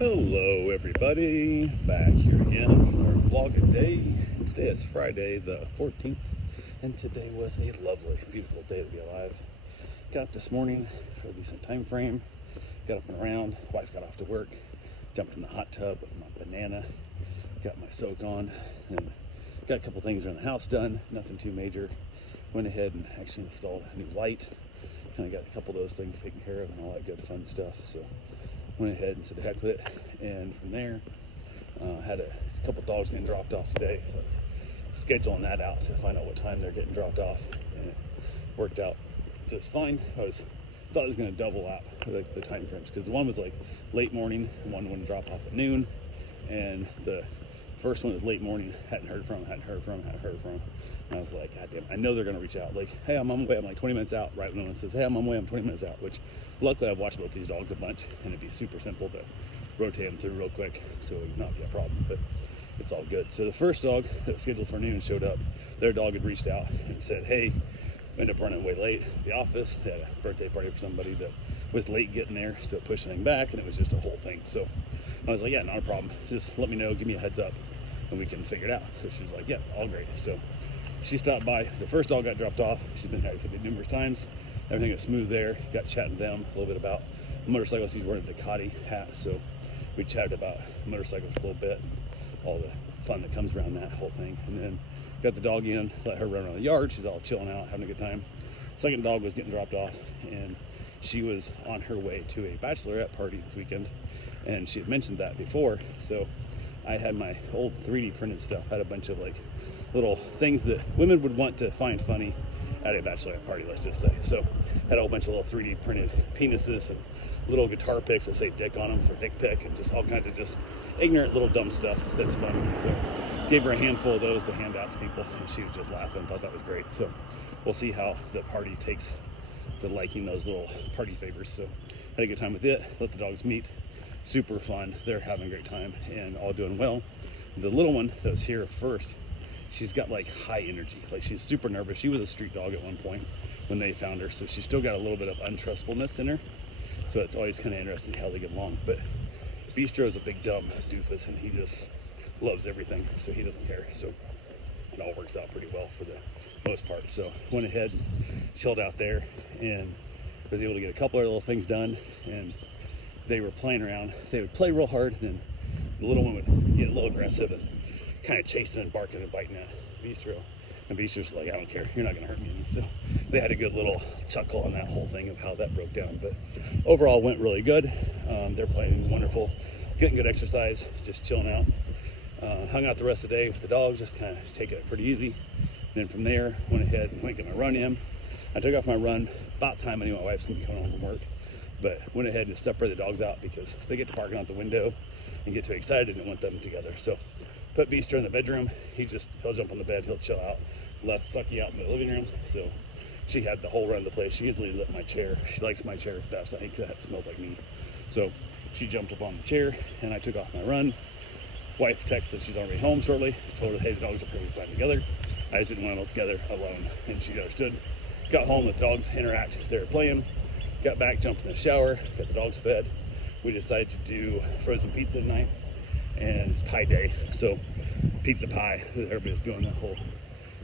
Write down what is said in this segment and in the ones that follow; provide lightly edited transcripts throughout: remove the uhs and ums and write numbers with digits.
Hello everybody, back here again for our vlog a day. Today is Friday the 14th and today was a lovely, beautiful day to be alive. Got up this morning for a decent time frame, got up and around, wife got off to work, jumped in the hot tub with my banana, got my soak on, and got a couple things around the house done, nothing too major. Went ahead and actually installed a new light, kind of got a couple of those things taken care of and all that good fun stuff. So went ahead and said the heck with it, and from there had a couple dogs getting dropped off today, so I was scheduling that out to find out what time they're getting dropped off, and it worked out just fine. Thought it was going to double out the time frames, because one was like late morning and one wouldn't drop off at noon, and the first one was late morning, hadn't heard from. And I was like, God damn, I know they're going to reach out. Like, hey, I'm on my way. I'm like 20 minutes out. Right when one says, hey, I'm on my way, I'm 20 minutes out. Which, luckily, I've watched both these dogs a bunch, and it'd be super simple to rotate them through real quick, so it would not be a problem. But it's all good. So the first dog that was scheduled for noon showed up. Their dog had reached out and said, hey, ended up running way late at the office. They had a birthday party for somebody that was late getting there, so it pushed everything back, and it was just a whole thing. So I was like, yeah, not a problem. Just let me know, give me a heads up, and we can figure it out. So she was like, yeah, all great. So she stopped by. The first dog got dropped off. She's been numerous times. Everything was smooth there. Got chatting to them a little bit about motorcycles. He's wearing a Ducati hat, so we chatted about motorcycles a little bit, all the fun that comes around that whole thing. And then got the dog in, let her run around the yard. She's all chilling out, having a good time. Second dog was getting dropped off, and she was on her way to a bachelorette party this weekend, and she had mentioned that before. So I had my old 3D printed stuff. I had a bunch of like little things that women would want to find funny at a bachelorette party, let's just say. So had a whole bunch of little 3D printed penises and little guitar picks that say dick on them for dick pic, and just all kinds of just ignorant little dumb stuff that's fun. So gave her a handful of those to hand out to people, and she was just laughing, thought that was great. So we'll see how the party takes to liking those little party favors. So had a good time with it, let the dogs meet. Super fun, they're having a great time and all doing well. The little one that was here first, she's got like high energy, like she's super nervous. She was a street dog at one point when they found her, so she's still got a little bit of untrustfulness in her, so it's always kind of interesting how they get along. But Bistro is a big dumb doofus, and he just loves everything, so he doesn't care. So it all works out pretty well for the most part. So went ahead and chilled out there and was able to get a couple of little things done, and they were playing around. They would play real hard, and then the little one would get a little aggressive and kind of chasing and barking and biting at Bistro. And Bistro's like, I don't care, you're not gonna hurt me. So they had a good little chuckle on that whole thing of how that broke down. But overall went really good. They're playing wonderful, getting good exercise, just chilling out. Hung out the rest of the day with the dogs, just kind of taking it pretty easy. Then from there, went ahead and went and got my run in. I took off my run about time. I knew my wife's gonna be coming home from work, but went ahead and separated the dogs out because they get to parking out the window and get too excited and didn't want them together. So put Bistro in the bedroom. He'll jump on the bed, he'll chill out. Left Sucky out in the living room. So she had the whole run of the place. She easily lit my chair. She likes my chair best. I think that smells like me. So she jumped up on the chair and I took off my run. Wife texted she's already home shortly. Told her, hey, the dogs are pretty fine together. I just didn't want them together alone, and she understood. Got home, the dogs interact. They were playing. Got back, jumped in the shower, got the dogs fed. We decided to do frozen pizza tonight, and it's pie day. So pizza pie, everybody's doing that whole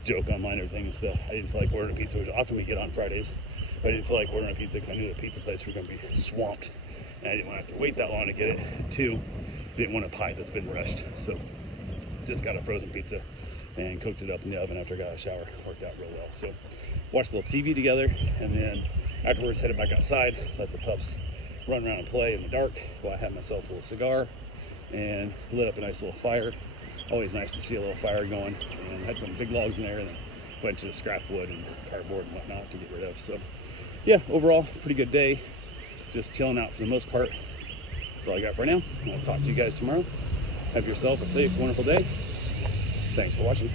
joke online and everything and stuff. I didn't feel like ordering a pizza, which often we get on Fridays, but I didn't feel like ordering a pizza because I knew the pizza place was going to be swamped, and I didn't want to have to wait that long to get it. Two, didn't want a pie that's been rushed, so just got a frozen pizza and cooked it up in the oven after I got out of the shower. Worked out real well. So watched a little TV together, and then afterwards headed back outside, let the pups run around and play in the dark while I had myself a little cigar and lit up a nice little fire. Always nice to see a little fire going, and had some big logs in there and a bunch of scrap wood and cardboard and whatnot to get rid of. So yeah, overall, pretty good day. Just chilling out for the most part. That's all I got for now. I'll talk to you guys tomorrow. Have yourself a safe, wonderful day. Thanks for watching.